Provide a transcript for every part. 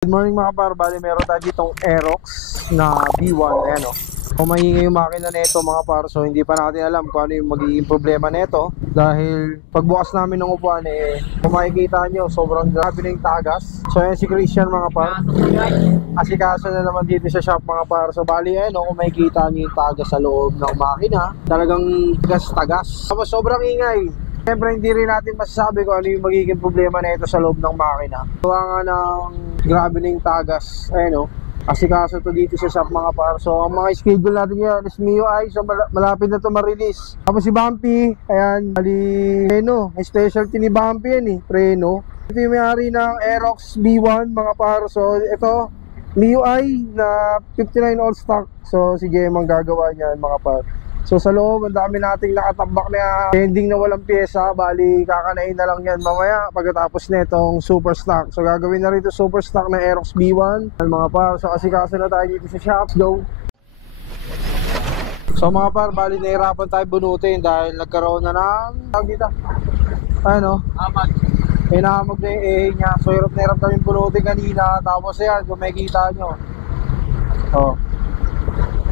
Good morning mga par, bali meron tayo ditong Aerox na B1, ayan o. Kung maingay yung makina nito mga par, so hindi pa natin alam kung ano yung magiging problema nito. Dahil pagbukas namin ng upuan kung makikita nyo, sobrang grabe na yung tagas. So ayan si Christian mga par, asikaso na naman dito sa shop mga par. So bali ayan o, kung makikita nyo yung tagas sa loob ng makina, talagang tagas. Tapos sobrang ingay. Siyempre hindi rin natin masasabi kung ano yung magiging problema na ito sa loob ng makina. Gawa nga ng grabe na yung tagas. Ayan o, asikaso to dito sa shop mga par. So ang mga schedule natin yan is MIUI, so malapit na to ma-release. Tapos si Bumpy, ayan, bali preno, specialty ni Bumpy yan preno. Ito yung may-ari ng Aerox B1 mga par. So ito, MIUI na 59 all stock. So si Jem ang gagawa niyan mga par. So sa loob, ang dami nating nakatambak na pending na walang pyesa. Bali, kakanain na lang yan mamaya pagkatapos na itong super stock. So gagawin na rin ito super stock ng Aerox B1 mga par. So asikaso na tayo dito sa shop. Go! So mga par, bali nahirapan tayo bunutin dahil nagkaroon na ng tawag dito, ano? Amag. Inaamag na yung niya. So hirap na hirap kami bunutin kanina. Tapos yan, kung makikita nyo,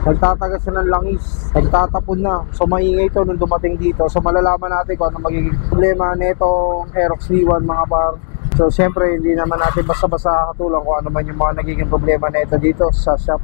nagtatagas na ng langis, nagtatapon na. So maingay ito nung dumating dito. So malalaman natin kung ano magiging problema nitong Aerox B1 mga par. So siyempre hindi naman natin basta-basta katulong kung ano man yung mga nagiging problema nito dito sa shop.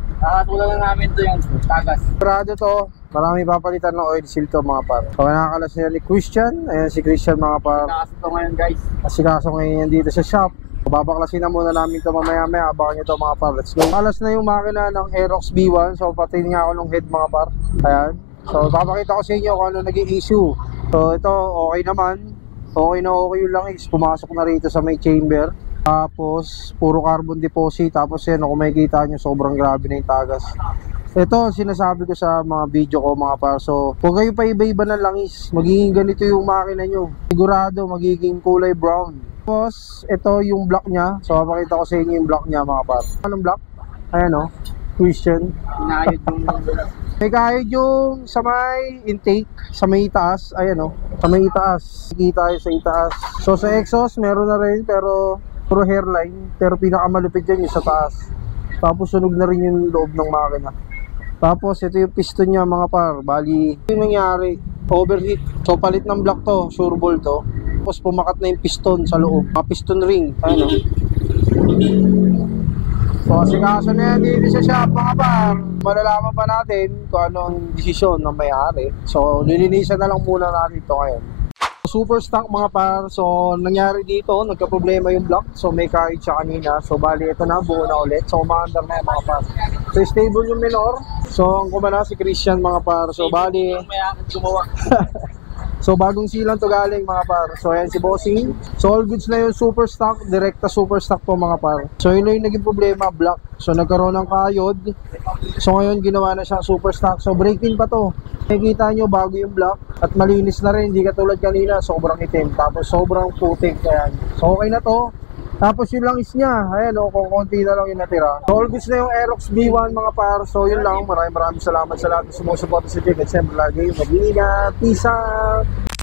Tulungan namin to yung tagas. Parado to, marami papalitan ng oil seal to mga par. So nakakalas niya ni Christian. Ayan si Christian mga par. Nakaso to ngayon guys. Asikaso ngayon yan dito sa shop. Babaklasin na muna namin ito mamaya-maya. Abangan nyo ito mga par. Let's go. Alas na yung makina ng Aerox B1. So pati nga ako ng head mga par. Ayan. So papakita ko sa inyo kung ano naging issue. So ito okay naman. Okay na okay yung langis. Pumasok na rito sa may chamber. Tapos puro carbon deposit. Tapos yan kung makikita nyo, sobrang grabe na yung tagas. Ito sinasabi ko sa mga video ko mga par. So kung kayo pa iba-iba ng langis, magiging ganito yung makina nyo. Sigurado magiging kulay brown. Tapos, ito yung block niya. So, papakita ko sa inyo yung block niya mga par. Anong block? Ayan o, Christian. Inayod yung... May kahit yung sa may intake, sa may itaas. Ayan o, sa may itaas. Kita sa itaas. So, sa exhaust, meron na rin. Pero, puro hairline. Pero pinakamalupit yan yung sa taas. Tapos, sunog na rin yung loob ng makina. Tapos, ito yung piston niya mga par. Bali, yung nangyari, overheat. So, palit ng block to, sure ball to. Tapos pumakat na yung piston sa loob, mga piston ring, ano. So asikaso na yan dito sa shop mga par. Malalaman pa natin kung anong desisyon ng may-ari. So lilinisan na lang muna natin ito ngayon. Super stock mga par. So nangyari dito, nagka-problema yung block. So may kahit siya kanina. So bali ito na, buo na ulit. So umaandar na yung mga par. So stable yung minor. So ang kumana si Christian mga par. So bali gumawa. So bagong silang to galing mga par. So ayan si Bossing. So all goods na yung super stock. Direkta super stock po mga par. So yun na yung naging problema, block. So nagkaroon ng kayod. So ngayon ginawa na siya super stock. So break-in pa to. Nakikita nyo bago yung block. At malinis na rin. Hindi katulad kanina. Sobrang itim. Tapos sobrang putik. Ayan. So okay na to. Tapos yung langis niya, ayan o, kung konti na lang yung natira. So all goods na yung Aerox B1 mga par. So yun lang, maraming salamat sa lahat na sumusuporta sa Jake. At siyempre lagi yung mag-iingat. Peace out!